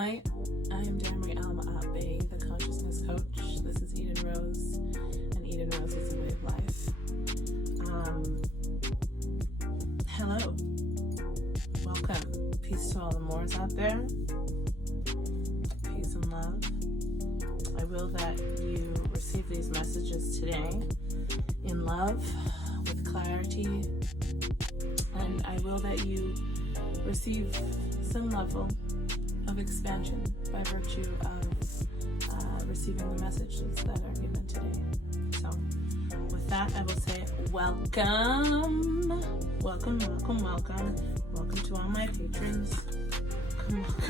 light. I am I.S.L.A.M, the consciousness coach. This is Eden Rose, and Eden Rose is a way of life. Hello. Welcome. Peace to all the Moors out there. Peace and love. I will that you receive these messages today in love, with clarity, and I will that you receive some level of expansion by virtue of receiving the messages that are given today. So with that, I will say welcome to all my patrons.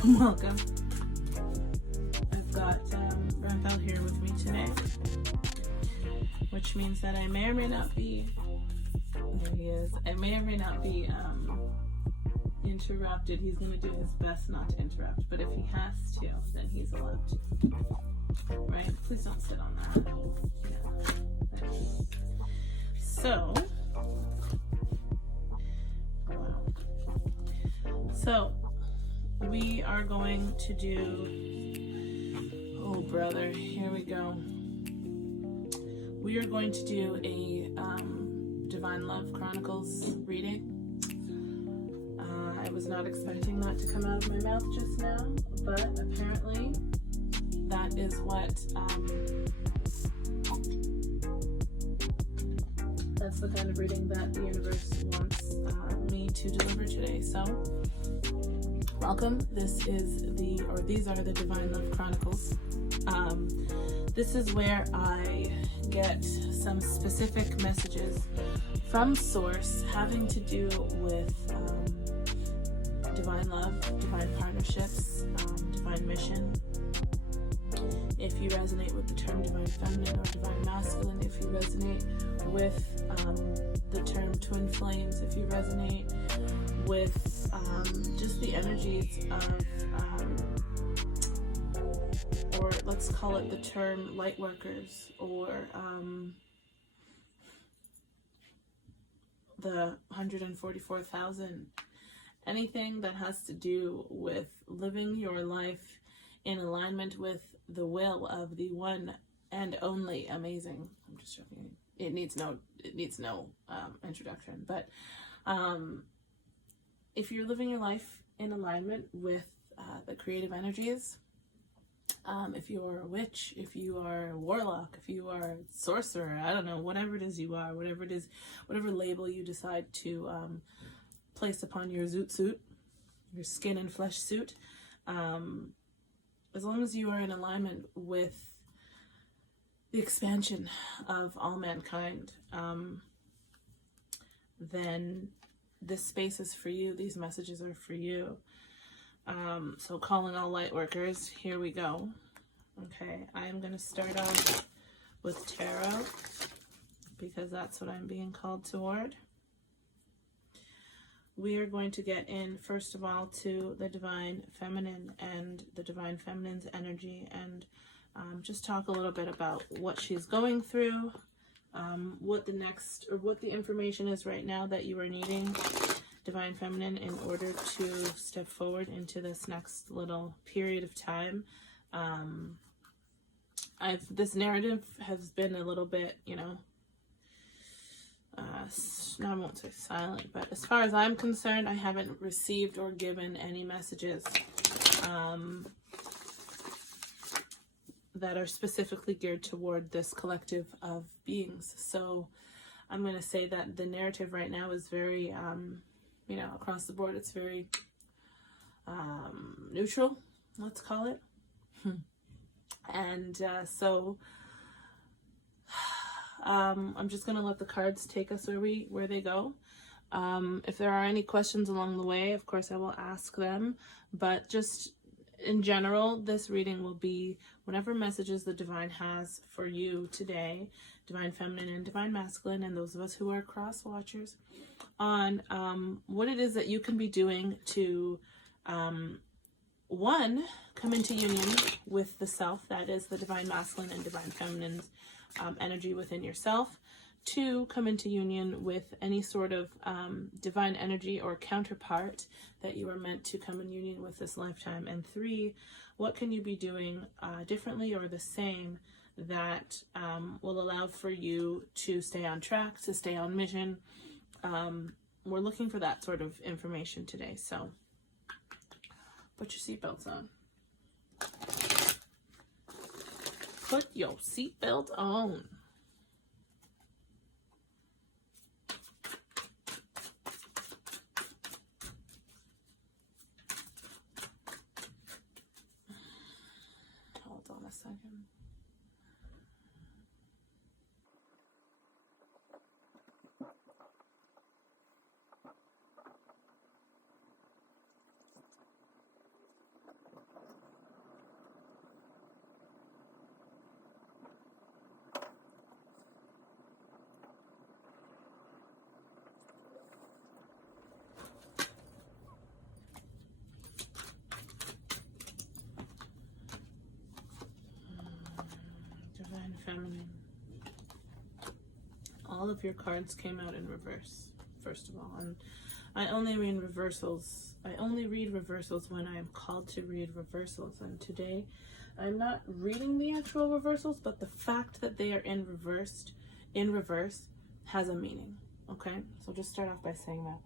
Welcome. I've got Rampel here with me today, which means that I may or may not be, there he is, I may or may not be interrupted. He's going to do his best not to interrupt, but if he has to, then he's allowed to. Right? Please don't sit on that. Yeah. So, wow. So, we are going to do, oh brother, here we go. We are going to do a Divine Love Chronicles reading. I was not expecting that to come out of my mouth just now, but apparently that is what, that's the kind of reading that the universe wants me to deliver today. So, welcome. These are the Divine Love Chronicles. This is where I get some specific messages from Source having to do with divine love, divine partnerships, divine mission. If you resonate with the term divine feminine or divine masculine, if you resonate with the term twin flames, if you resonate with just the energies of, or let's call it the term light workers, or the 144,000, anything that has to do with living your life in alignment with the will of the one and only amazing. I'm just joking. It needs no introduction. But if you're living your life in alignment with the creative energies, if you are a witch, if you are a warlock, if you are a sorcerer, I don't know, whatever it is you are, whatever label you decide to place upon your zoot suit, your skin and flesh suit, as long as you are in alignment with the expansion of all mankind, then this space is for you. These messages are for you. So calling all light workers, here we go. Okay, I'm going to start off with tarot because that's what I'm being called toward. We are going to get in, first of all, to the divine feminine and the divine feminine's energy, and just talk a little bit about what she's going through, what the information is right now that you are needing, divine feminine, in order to step forward into this next little period of time. This narrative has been a little bit, I won't say silent, but as far as I'm concerned, I haven't received or given any messages that are specifically geared toward this collective of beings. So I'm going to say that the narrative right now is very, across the board, it's very neutral, let's call it. And so I'm just going to let the cards take us where they go. If there are any questions along the way, of course I will ask them, but just in general, this reading will be whatever messages the divine has for you today, divine feminine and divine masculine, and those of us who are cross watchers, on what it is that you can be doing to one, come into union with the self, that is the divine masculine and divine feminine energy within yourself. 2, come into union with any sort of divine energy or counterpart that you are meant to come in union with this lifetime. And 3, what can you be doing differently or the same that will allow for you to stay on track, to stay on mission. We're looking for that sort of information today. So put your seatbelts on. Put your seatbelt on. Hold on a second. Divine Feminine. All of your cards came out in reverse, first of all. And I only read reversals. I only read reversals when I am called to read reversals. And today, I'm not reading the actual reversals, but the fact that they are in reverse, has a meaning. Okay? So just start off by saying that.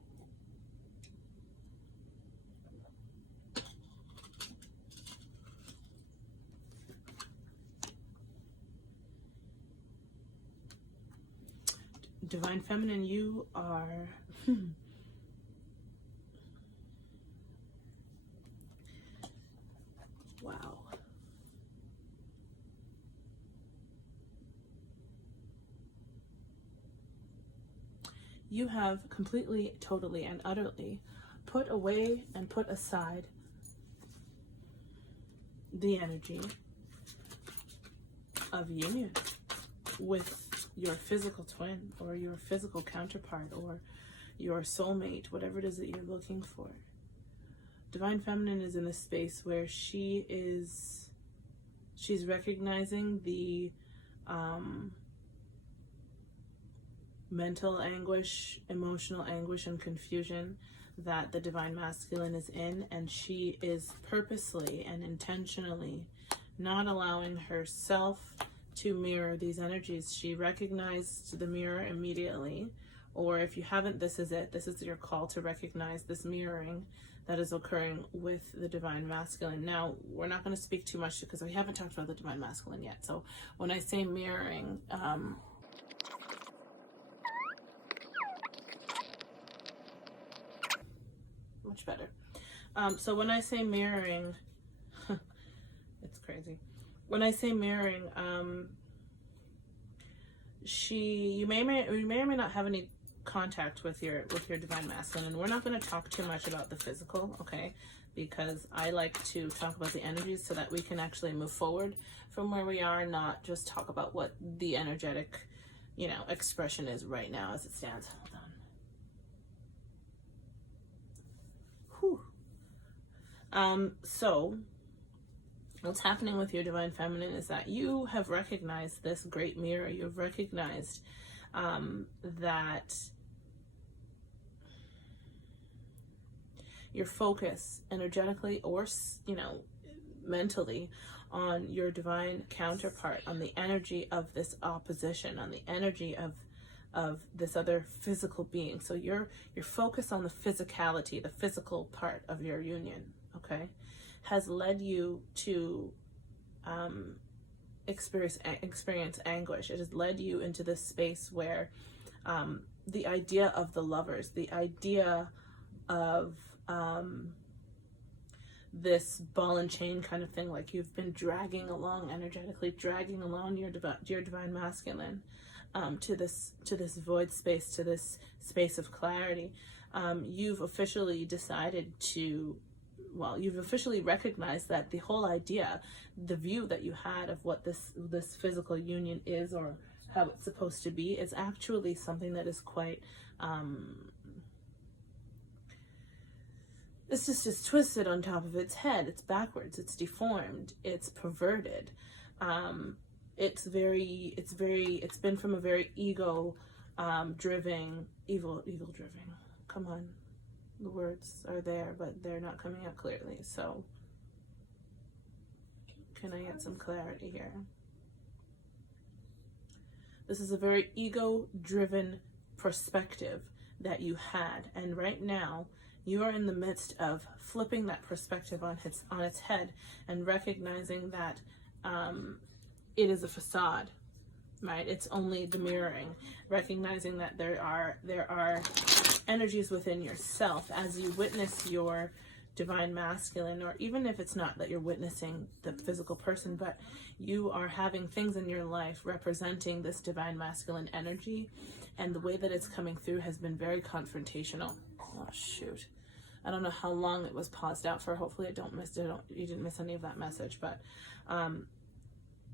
Divine Feminine, you are wow. You have completely, totally, and utterly put away and put aside the energy of union with your physical twin or your physical counterpart or your soulmate, whatever it is that you're looking for. Divine Feminine is in a space where she's recognizing the mental anguish, emotional anguish, and confusion that the Divine Masculine is in, and she is purposely and intentionally not allowing herself to mirror these energies. She recognized the mirror immediately, or if you haven't, this is it. This is your call to recognize this mirroring that is occurring with the Divine Masculine. Now, we're not going to speak too much because we haven't talked about the Divine Masculine yet. So when I say mirroring, much better. So when I say mirroring, it's crazy. When I say mirroring, you may or may not have any contact with your Divine Masculine, and we're not going to talk too much about the physical, okay? Because I like to talk about the energies so that we can actually move forward from where we are, not just talk about what the energetic, expression is right now as it stands. Hold on. Whew. So what's happening with your Divine Feminine is that you have recognized this great mirror. You've recognized that your focus energetically or, mentally on your divine counterpart, on the energy of this opposition, on the energy of this other physical being. So your focus on the physicality, the physical part of your union, okay, has led you to experience anguish. It has led you into this space where the idea of the lovers, the idea of this ball and chain kind of thing, like you've been dragging along energetically, dragging along your Divine Masculine to this void space, to this space of clarity. You've officially decided to, you've officially recognized that the whole idea, the view that you had of what this physical union is or how it's supposed to be, is actually something that is quite it's just twisted on top of its head. It's backwards, it's deformed, it's perverted. it's been from a very ego driven, evil driven. Come on. The words are there, but they're not coming out clearly. So can I get some clarity here? This is a very ego-driven perspective that you had. And right now, you are in the midst of flipping that perspective on its head and recognizing that it is a facade, right? It's only the mirroring. Recognizing that there are energies within yourself as you witness your divine masculine, or even if it's not that you're witnessing the physical person, but you are having things in your life representing this divine masculine energy, and the way that it's coming through has been very confrontational. Oh shoot, I don't know how long it was paused out for. Hopefully you didn't miss any of that message, but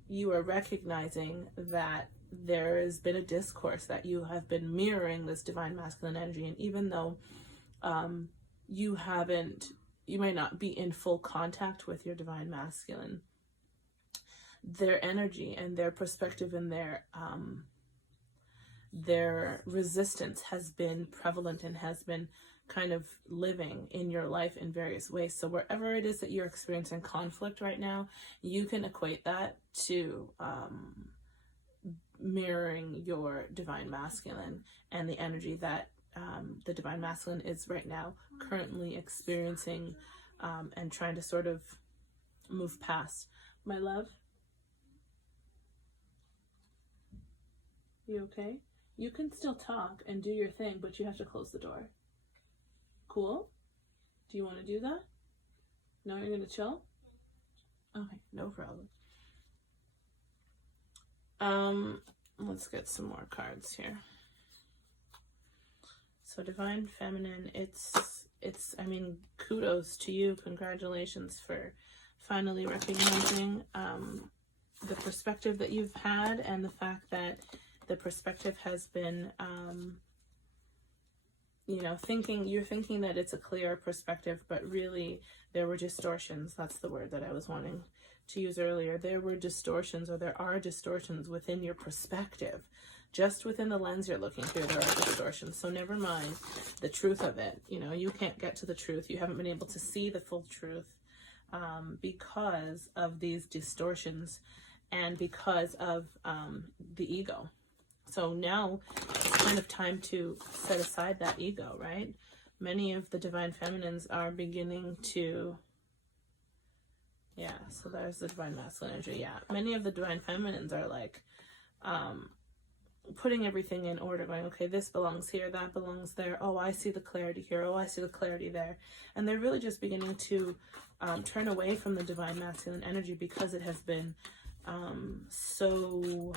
you are recognizing that there has been a discourse that you have been mirroring this divine masculine energy, and even though you may not be in full contact with your divine masculine, their energy and their perspective and their resistance has been prevalent and has been kind of living in your life in various ways. So wherever it is that you're experiencing conflict right now, you can equate that to mirroring your divine masculine and the energy that the divine masculine is right now currently experiencing and trying to sort of move past. My love, you okay? You can still talk and do your thing, but you have to close the door. Cool? Do you want to do that? No, you're going to chill? Okay, no problem. Let's get some more cards here. So divine feminine, I mean, kudos to you. Congratulations for finally recognizing the perspective that you've had, and the fact that the perspective has been, you're thinking that it's a clear perspective, but really there were distortions. That's the word that I was wanting to use earlier. There were distortions, or there are distortions within your perspective. Just within the lens you're looking through, there are distortions. So never mind the truth of it. You can't get to the truth. You haven't been able to see the full truth because of these distortions and because of the ego. So now it's kind of time to set aside that ego, right? Many of the divine feminines are beginning to, so there's the divine masculine energy. Yeah, many of the divine feminines are like, putting everything in order, going, okay, this belongs here, that belongs there. Oh, I see the clarity here. Oh, I see the clarity there. And they're really just beginning to turn away from the divine masculine energy because it has been so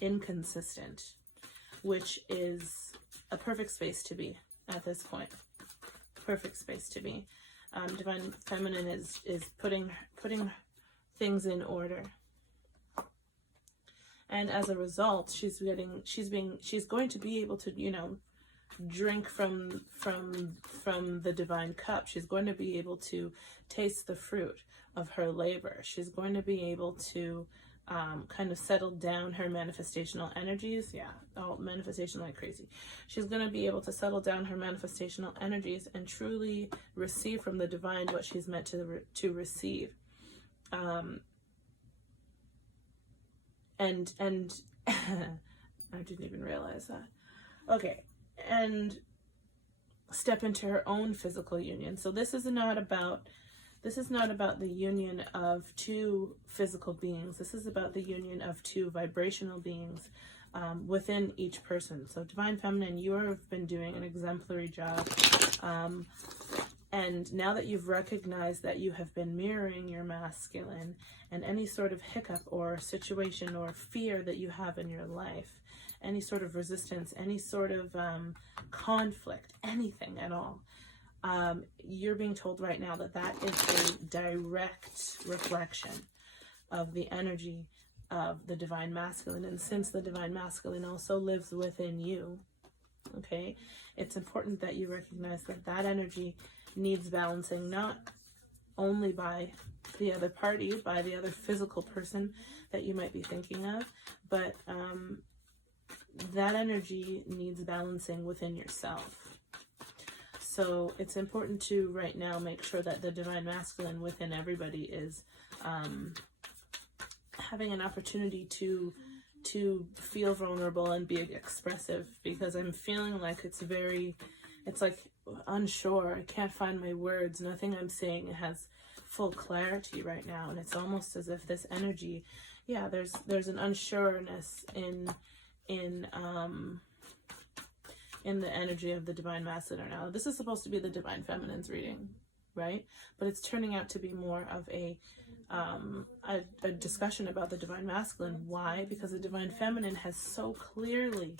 inconsistent, which is a perfect space to be at this point. Perfect space to be. Divine feminine is putting things in order. And as a result, she's going to be able to, drink from the divine cup. She's going to be able to taste the fruit of her labor. She's going to be able to kind of settle down her manifestational energies. Manifestation like crazy. She's going to be able to settle down her manifestational energies and truly receive from the divine what she's meant to receive. And I didn't even realize that. Okay, and step into her own physical union. So this is not about the union of two physical beings. This is about the union of two vibrational beings within each person. So divine feminine, you have been doing an exemplary job. And now that you've recognized that you have been mirroring your masculine, and any sort of hiccup or situation or fear that you have in your life, any sort of resistance, any sort of conflict, anything at all, you're being told right now that is a direct reflection of the energy of the divine masculine. And since the divine masculine also lives within you, it's important that you recognize that energy needs balancing, not only by the other party, by the other physical person that you might be thinking of, but that energy needs balancing within yourself. So it's important to right now make sure that the divine masculine within everybody is having an opportunity to feel vulnerable and be expressive, because I'm feeling like it's like unsure. I can't find my words. Nothing I'm saying has full clarity right now, and it's almost as if this energy, yeah, there's an unsureness in the energy of the divine masculine. Now, this is supposed to be the divine feminine's reading, right? But it's turning out to be more of a discussion about the divine masculine. Why? Because the divine feminine has so clearly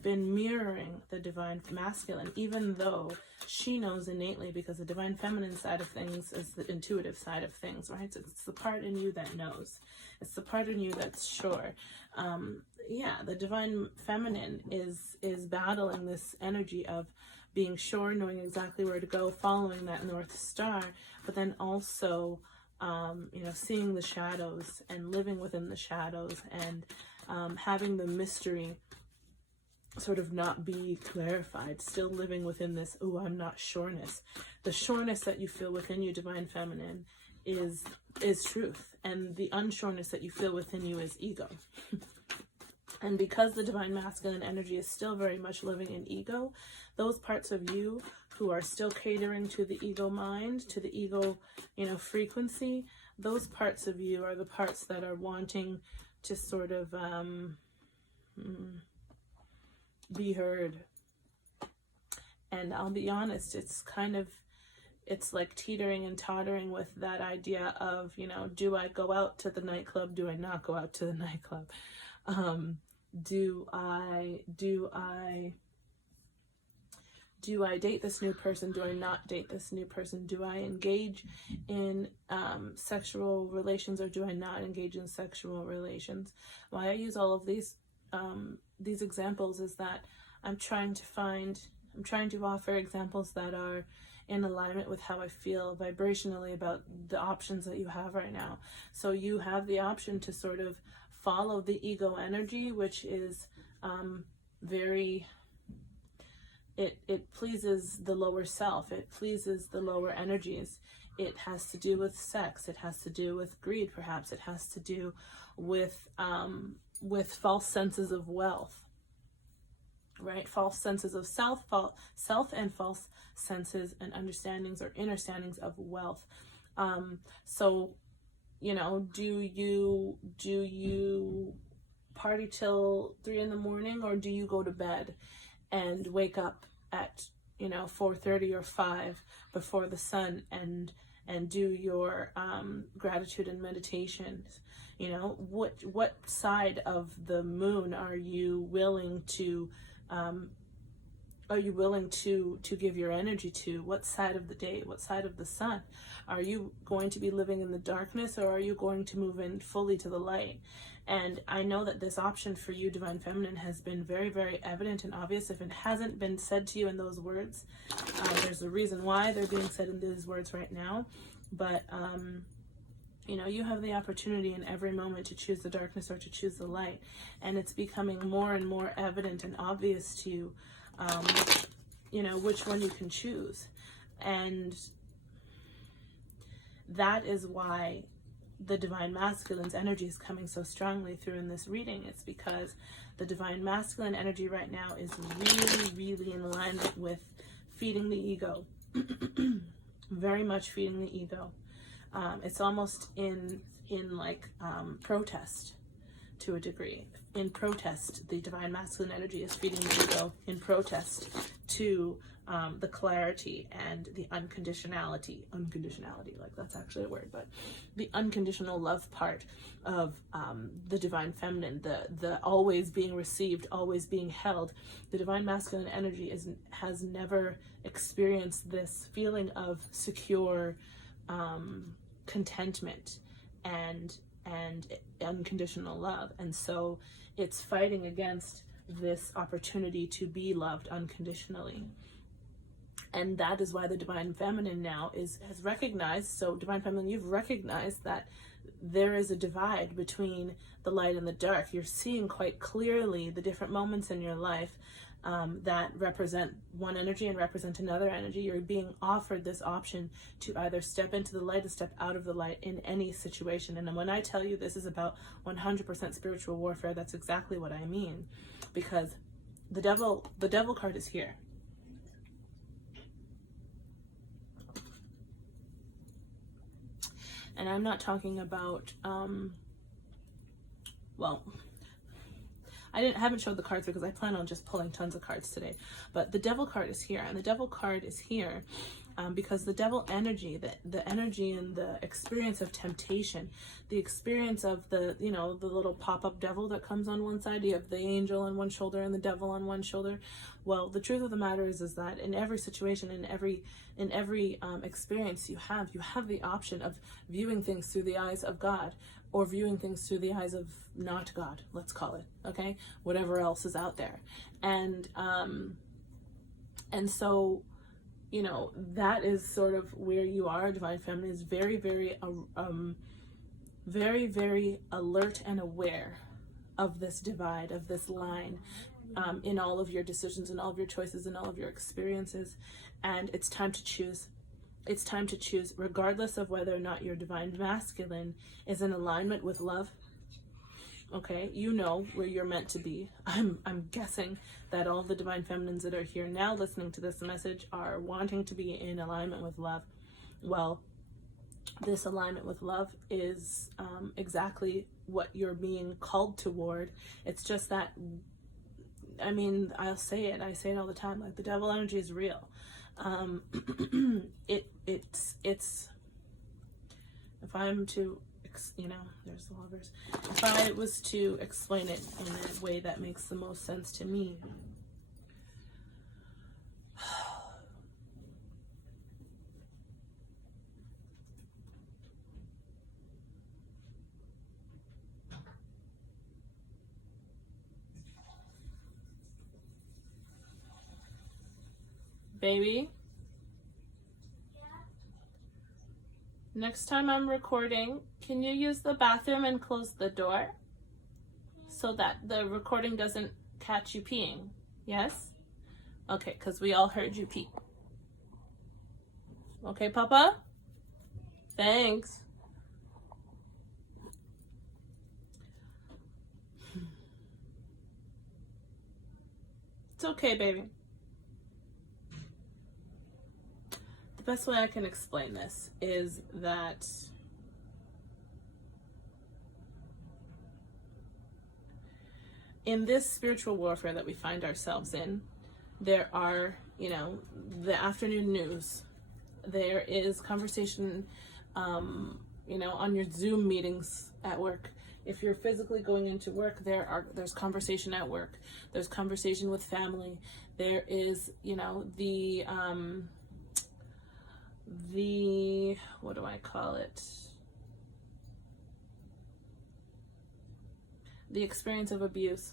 been mirroring the divine masculine, even though she knows innately, because the divine feminine side of things is the intuitive side of things, right? So it's the part in you that knows. It's the part in you that's sure. Yeah, the divine feminine is battling this energy of being sure, knowing exactly where to go, following that North Star, but then also seeing the shadows and living within the shadows, and having the mystery sort of not be clarified, still living within this, oh, I'm not sureness. The sureness that you feel within you, divine feminine, is truth, and the unsureness that you feel within you is ego. And because the divine masculine energy is still very much living in ego, those parts of you who are still catering to the ego mind, to the ego, frequency, those parts of you are the parts that are wanting to sort of be heard. And I'll be honest, it's like teetering and tottering with that idea of, do I go out to the nightclub? Do I not go out to the nightclub? Do I date this new person? Do I not date this new person? Do I engage in sexual relations, or do I not engage in sexual relations? Why I use all of these examples is that I'm trying to offer examples that are in alignment with how I feel vibrationally about the options that you have right now. So you have the option to sort of follow the ego energy, which is it pleases the lower self, it pleases the lower energies. It has to do with sex, it has to do with greed, perhaps it has to do with false senses of wealth, right? False senses of self and false senses and understandings or understandings of wealth. So do you party till 3 a.m, or do you go to bed and wake up at 4:30 or 5 before the sun and do your gratitude and meditations? What side of the moon are you willing to give your energy to? What side of the day? What side of the sun? Are you going to be living in the darkness, or are you going to move in fully to the light? And I know that this option for you, divine feminine, has been very, very evident and obvious. If it hasn't been said to you in those words, there's a reason why they're being said in these words right now. But you have the opportunity in every moment to choose the darkness or to choose the light, and it's becoming more and more evident and obvious to you which one you can choose. And that is why the divine masculine's energy is coming so strongly through in this reading. It's because the divine masculine energy right now is really, really in alignment with feeding the ego. Very much feeding the ego. It's almost in protest to a degree. In protest, the divine masculine energy is feeding the ego in protest to the clarity and the unconditionality, like that's actually a word, but the unconditional love part of the divine feminine, the always being received, always being held. The divine masculine energy has never experienced this feeling of secure contentment and unconditional love, and so it's fighting against this opportunity to be loved unconditionally. And that is why the Divine Feminine now has recognized, so Divine Feminine, you've recognized that there is a divide between the light and the dark. You're seeing quite clearly the different moments in your life that represent one energy and represent another energy. You're being offered this option to either step into the light or step out of the light in any situation. And when I tell you this is about 100% spiritual warfare, that's exactly what I mean. Because the devil card is here. And I'm not talking about, well, I haven't showed the cards because I plan on just pulling tons of cards today. But the devil card is here, and the devil card is here because the devil energy, the energy and the experience of temptation, the experience of the little pop-up devil that comes on one side. You have the angel on one shoulder and the devil on one shoulder. Well, the truth of the matter is that in every situation, in every experience you have the option of viewing things through the eyes of God, or viewing things through the eyes of not God, let's call it, okay? Whatever else is out there. And so, that is sort of where you are. Divine Feminine is very, very, very, very alert and aware of this divide, of this line, in all of your decisions, in all of your choices, in all of your experiences. And it's time to choose. It's time to choose, regardless of whether or not your Divine Masculine is in alignment with love. Okay, you know where you're meant to be. I'm guessing that all the Divine Feminines that are here now listening to this message are wanting to be in alignment with love. Well, this alignment with love is exactly what you're being called toward. It's just that, I mean, I say it all the time, like the devil energy is real. It's if I'm to, there's the lovers. If I was to explain it in a way that makes the most sense to me, baby, next time I'm recording, can you use the bathroom and close the door so that the recording doesn't catch you peeing? Yes? Okay, because we all heard you pee. Okay, Papa? Thanks. It's okay, baby. The best way I can explain this is that in this spiritual warfare that we find ourselves in, there are, the afternoon news. There is conversation, on your Zoom meetings at work. If you're physically going into work, there's conversation at work. There's conversation with family. There is, the what do I call it? The experience of abuse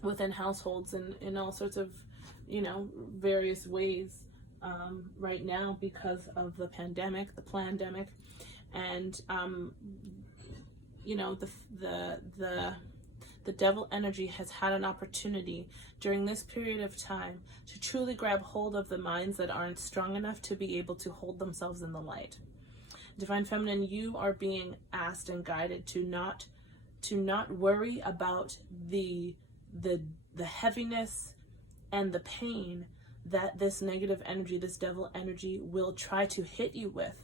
within households and in all sorts of, various ways right now because of the pandemic, the plandemic, and the devil energy has had an opportunity during this period of time to truly grab hold of the minds that aren't strong enough to be able to hold themselves in the light. Divine Feminine, you are being asked and guided to not worry about the heaviness and the pain that this negative energy, this devil energy, will try to hit you with.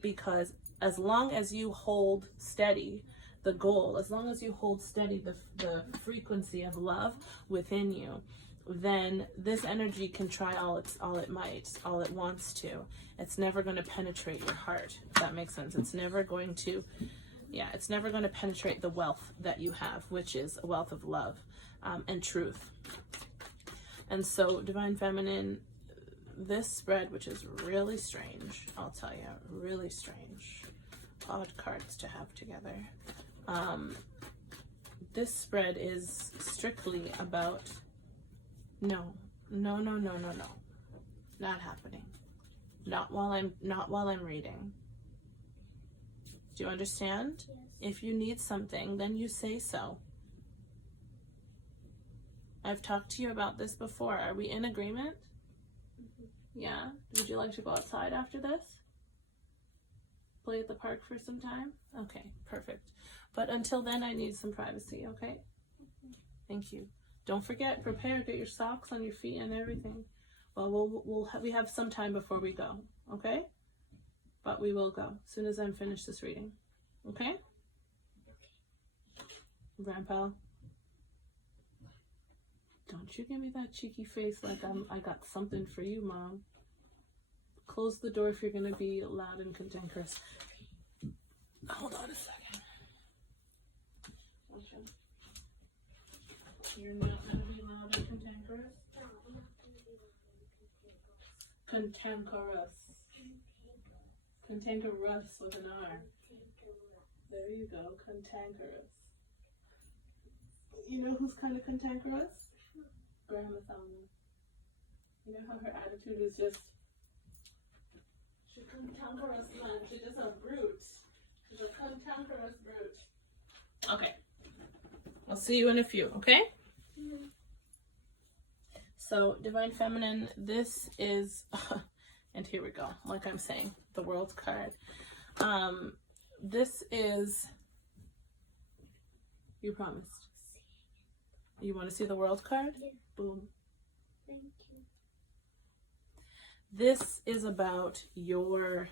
Because as long as you hold steady the goal, as long as you hold steady the frequency of love within you, then this energy can try all it might, all it wants to. It's never going to penetrate your heart, if that makes sense. It's never going to penetrate the wealth that you have, which is a wealth of love and truth. And so, Divine Feminine, this spread, which is really strange, I'll tell you, really strange, odd cards to have together. This spread is strictly about, no. Not happening. Not while I'm reading. Do you understand? Yes. If you need something, then you say so. I've talked to you about this before. Are we in agreement? Yeah? Would you like to go outside after this? Play at the park for some time? Okay, perfect. But until then, I need some privacy, okay? Thank you. Don't forget, prepare, get your socks on your feet and everything. Well, we have some time before we go, okay? But we will go as soon as I'm finished this reading, okay? Grandpa, don't you give me that cheeky face like I got something for you, Mom. Close the door if you're going to be loud and cantankerous. Hold on a second. You're not going to be loud and cantankerous? Cantankerous. Cantankerous with an R. There you go, cantankerous. You know who's kind of cantankerous? Grandma Thelma. You know how her attitude is just, she's cantankerous, man. She's just a brute. She's a cantankerous brute. Okay. I'll see you in a few, okay? Mm-hmm. So, Divine Feminine, this is, and here we go, like I'm saying, the World card. This is, you promised. You want to see the World card? Yeah. Boom. Thank you. This is about your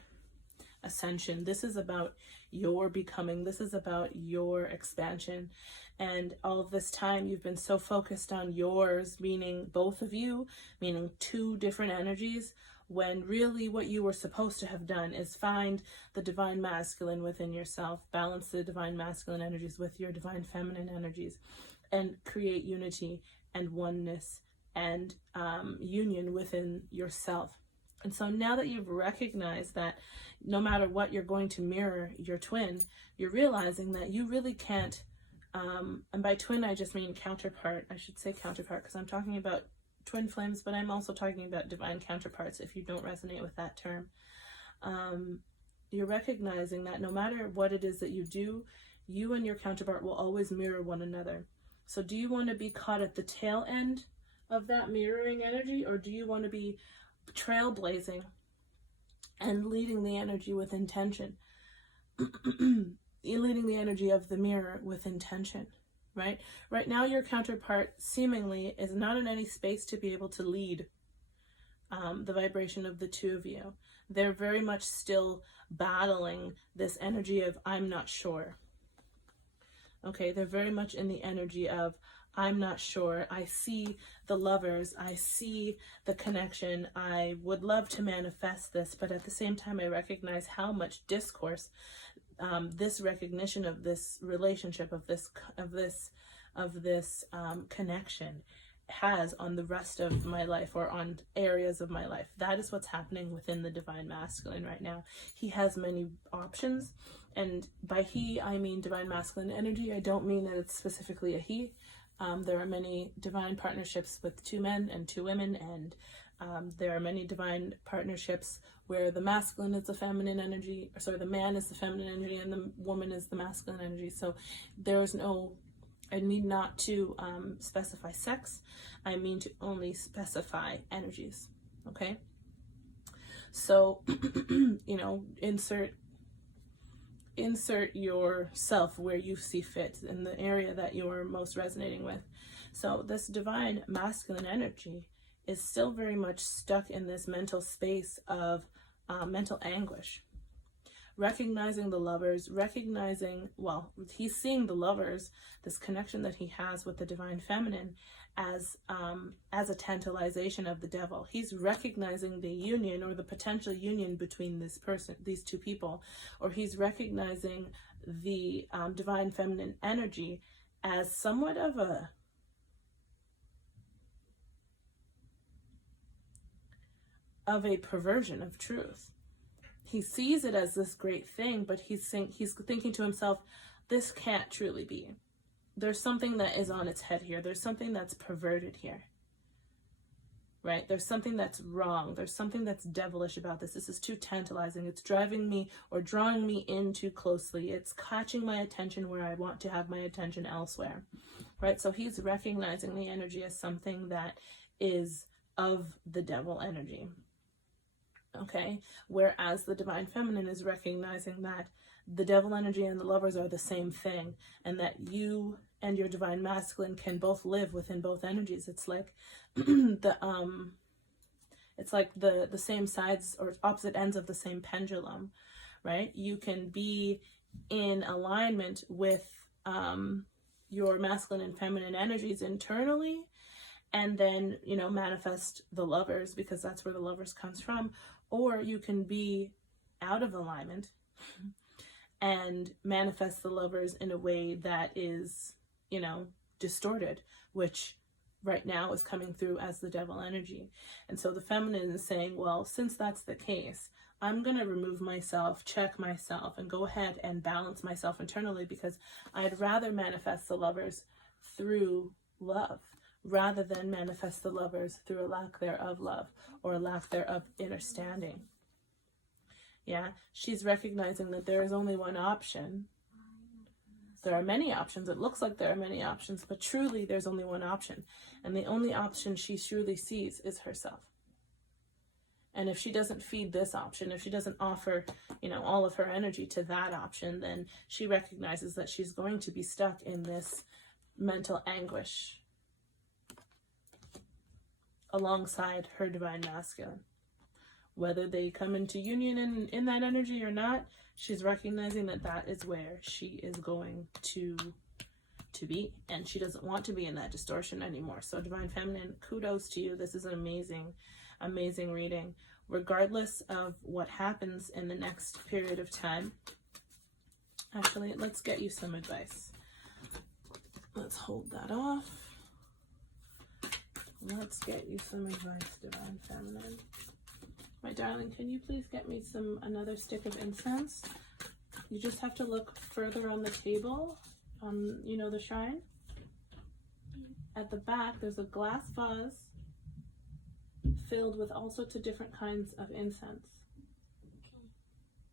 ascension. This is about your becoming. This is about your expansion. And all of this time you've been so focused on yours, meaning both of you, meaning two different energies, when really what you were supposed to have done is find the divine masculine within yourself, balance the divine masculine energies with your divine feminine energies, and create unity and oneness and union within yourself. And so now that you've recognized that no matter what you're going to mirror your twin, you're realizing that you really can't, and by twin I just mean counterpart. I should say counterpart because I'm talking about twin flames, but I'm also talking about divine counterparts if you don't resonate with that term. You're recognizing that no matter what it is that you do, you and your counterpart will always mirror one another. So do you want to be caught at the tail end of that mirroring energy, or do you want to be trailblazing and leading the energy with intention? You're leading the energy of the mirror with intention, right? Right now your counterpart seemingly is not in any space to be able to lead the vibration of the two of you. They're very much still battling this energy of I'm not sure. Okay, they're very much in the energy of I'm not sure. I see the lovers. I see the connection. I would love to manifest this, but at the same time, I recognize how much discourse this recognition of this relationship, of this connection has on the rest of my life, or on areas of my life. That is what's happening within the divine masculine right now. He has many options, and by he I mean divine masculine energy. I don't mean that it's specifically a he. There are many divine partnerships with two men and two women, and there are many divine partnerships where the masculine is the feminine energy, the man is the feminine energy and the woman is the masculine energy. So there's no, I need not to specify sex. I mean to only specify energies, okay? So, you know, insert yourself where you see fit in the area that you're most resonating with. So this divine masculine energy is still very much stuck in this mental space of mental anguish. Recognizing the lovers, he's seeing the lovers, this connection that he has with the divine feminine as a tantalization of the devil. He's recognizing the union or the potential union between these two people, or he's recognizing the divine feminine energy as somewhat of a perversion of truth. He sees it as this great thing, but he's thinking to himself, this can't truly be. There's something that is on its head here. There's something that's perverted here. right? There's something that's wrong. There's something that's devilish about this. This is too tantalizing. It's driving me or drawing me in too closely. It's catching my attention where I want to have my attention elsewhere, right? So he's recognizing the energy as something that is of the devil energy, okay? Whereas the divine feminine is recognizing that the devil energy and the lovers are the same thing, and that you and your divine masculine can both live within both energies. It's like the same sides or opposite ends of the same pendulum, right? You can be in alignment with your masculine and feminine energies internally, and then, you know, manifest the lovers, because that's where the lovers comes from. Or you can be out of alignment and manifest the lovers in a way that is, you know, distorted, which right now is coming through as the devil energy. And so the feminine is saying, well, since that's the case, I'm going to remove myself, check myself, and go ahead and balance myself internally, because I'd rather manifest the lovers through love rather than manifest the lovers through a lack thereof love or a lack thereof understanding. Yeah, she's recognizing that there is only one option. There are many options. It looks like there are many options, but truly there's only one option. And the only option she truly sees is herself. And if she doesn't feed this option, if she doesn't offer, you know, all of her energy to that option, then she recognizes that she's going to be stuck in this mental anguish alongside her divine masculine. Whether they come into union in that energy or not, she's recognizing that that is where she is going to be, and she doesn't want to be in that distortion anymore. So divine feminine, kudos to you. This is an amazing reading. Regardless of what happens in the next period of time, actually, let's get you some advice. Let's hold that off. Let's get you some advice, divine feminine. My darling, can you please get me another stick of incense? You just have to look further on the table, you know, the shrine. At the back, there's a glass vase filled with all sorts of different kinds of incense.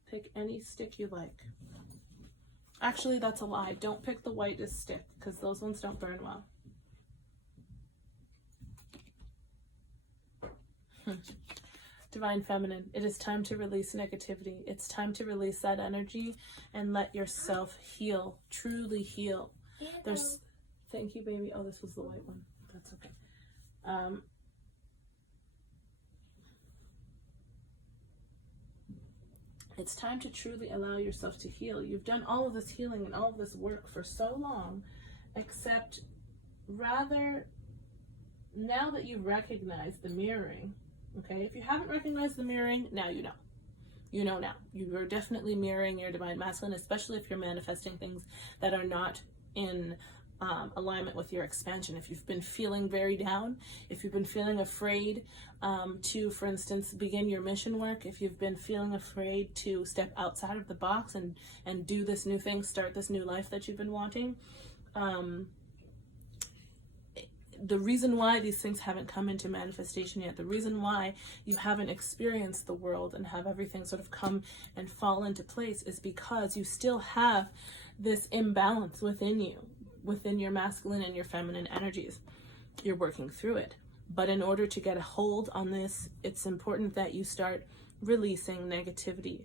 Pick any stick you like. Actually, that's a lie. Don't pick the whitest stick, because those ones don't burn well. Divine feminine, it is time to release negativity. It's time to release that energy and let yourself heal, truly heal. Thank you, baby. Oh, this was the white one. That's okay. It's time to truly allow yourself to heal. You've done all of this healing and all of this work for so long, except rather, now that you've recognized the mirroring, okay, if you haven't recognized the mirroring, now you know. You know now. You are definitely mirroring your divine masculine, especially if you're manifesting things that are not in alignment with your expansion. If you've been feeling very down, if you've been feeling afraid to, for instance, begin your mission work, if you've been feeling afraid to step outside of the box and do this new thing, start this new life that you've been wanting, the reason why these things haven't come into manifestation yet, the reason why you haven't experienced the world and have everything sort of come and fall into place, is because you still have this imbalance within you, within your masculine and your feminine energies. You're working through it. But in order to get a hold on this, it's important that you start releasing negativity.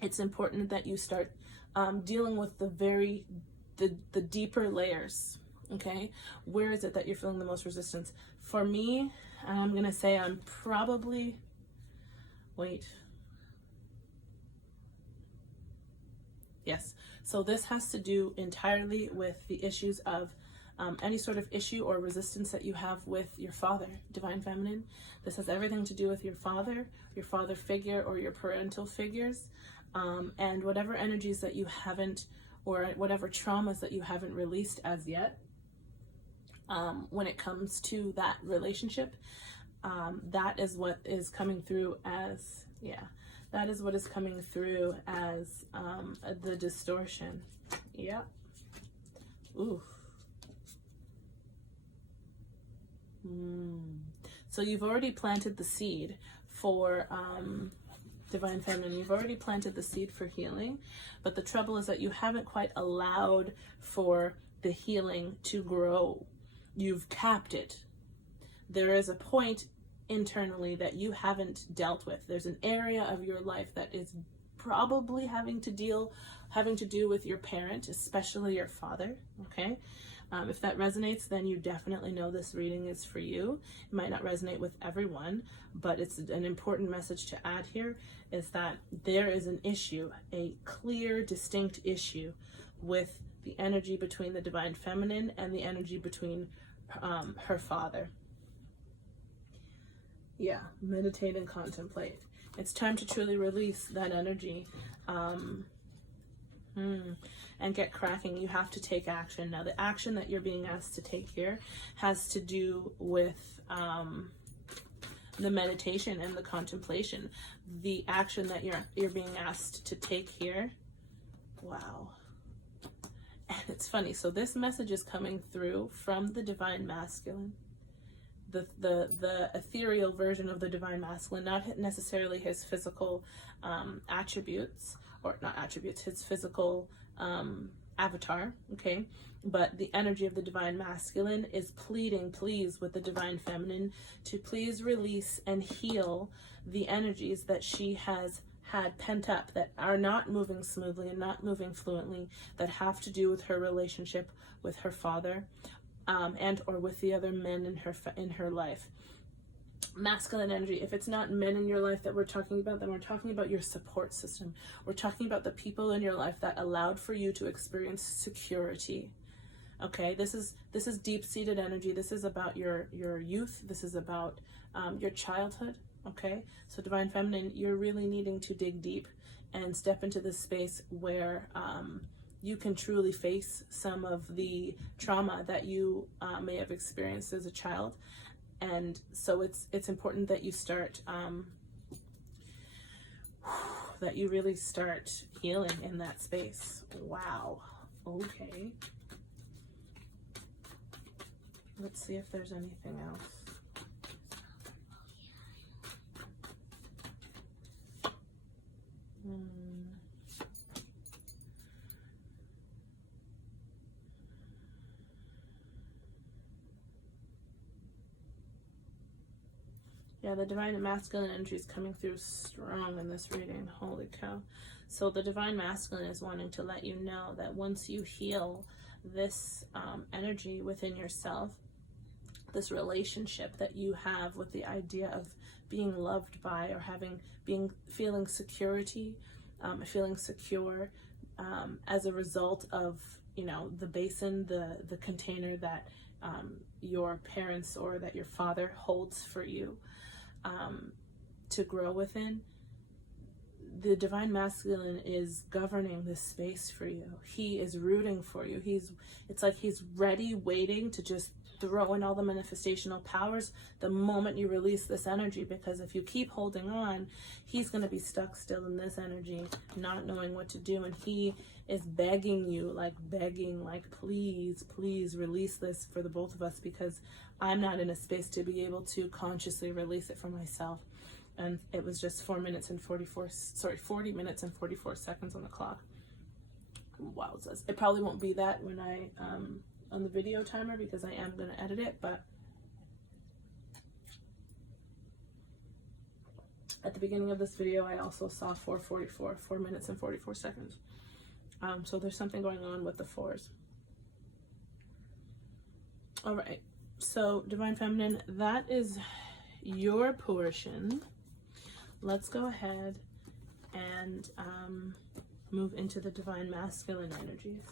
It's important that you start dealing with the deeper layers. Okay, where is it that you're feeling the most resistance? For me, I'm going to say I'm probably, yes. So this has to do entirely with the issues of any sort of issue or resistance that you have with your father, divine feminine. This has everything to do with your father figure, or your parental figures, and whatever energies that you haven't, or whatever traumas that you haven't released as yet. When it comes to that relationship, that is what is coming through as, that is what is coming through as the distortion. Yeah. Ooh. So you've already planted the seed for Divine Feminine. You've already planted the seed for healing, but the trouble is that you haven't quite allowed for the healing to grow. You've capped it. There is a point internally that you haven't dealt with. There's an area of your life that is probably having to do with your parent, especially your father. Okay. If that resonates, then you definitely know this reading is for you. It might not resonate with everyone, but it's an important message to add here, is that there is an issue, a clear, distinct issue with the energy between the Divine Feminine and the energy between her father. Yeah, meditate and contemplate. It's time to truly release that energy. And get cracking. You have to take action. Now, the action that you're being asked to take here has to do with the meditation and the contemplation. The action that you're being asked to take here. Wow. And it's funny. So this message is coming through from the Divine Masculine. The ethereal version of the Divine Masculine, not necessarily his physical attributes, or not attributes, his physical avatar, okay? But the energy of the Divine Masculine is pleading, please, with the Divine Feminine to please release and heal the energies that she has had pent up, that are not moving smoothly and not moving fluently, that have to do with her relationship with her father, and or with the other men in her life. Masculine energy, if it's not men in your life that we're talking about, then we're talking about your support system. We're talking about the people in your life that allowed for you to experience security. Okay, this is deep-seated energy. This is about your youth. This is about your childhood. Okay, so Divine Feminine, you're really needing to dig deep and step into this space where you can truly face some of the trauma that you may have experienced as a child. And so it's important that you start, that you really start healing in that space. Wow. Okay. Let's see if there's anything else. Yeah, the Divine Masculine energy is coming through strong in this reading. Holy cow. So the Divine Masculine is wanting to let you know that once you heal this energy within yourself, this relationship that you have with the idea of being loved by, or feeling security, feeling secure as a result of, the basin, the container that your parents or that your father holds for you to grow within. The Divine Masculine is governing this space for you. He is rooting for you. It's like he's ready, waiting to just throw in all the manifestational powers the moment you release this energy, because if you keep holding on, he's going to be stuck still in this energy, not knowing what to do. And he is begging you, please release this for the both of us, because I'm not in a space to be able to consciously release it for myself. And it was just 40 minutes and 44 seconds on the clock. Wow, it probably won't be that when I on the video timer, because I am going to edit it, but at the beginning of this video I also saw 4:44, 4 minutes and 44 seconds. So there's something going on with the fours. All right, so Divine Feminine, that is your portion. Let's go ahead and move into the Divine Masculine energies.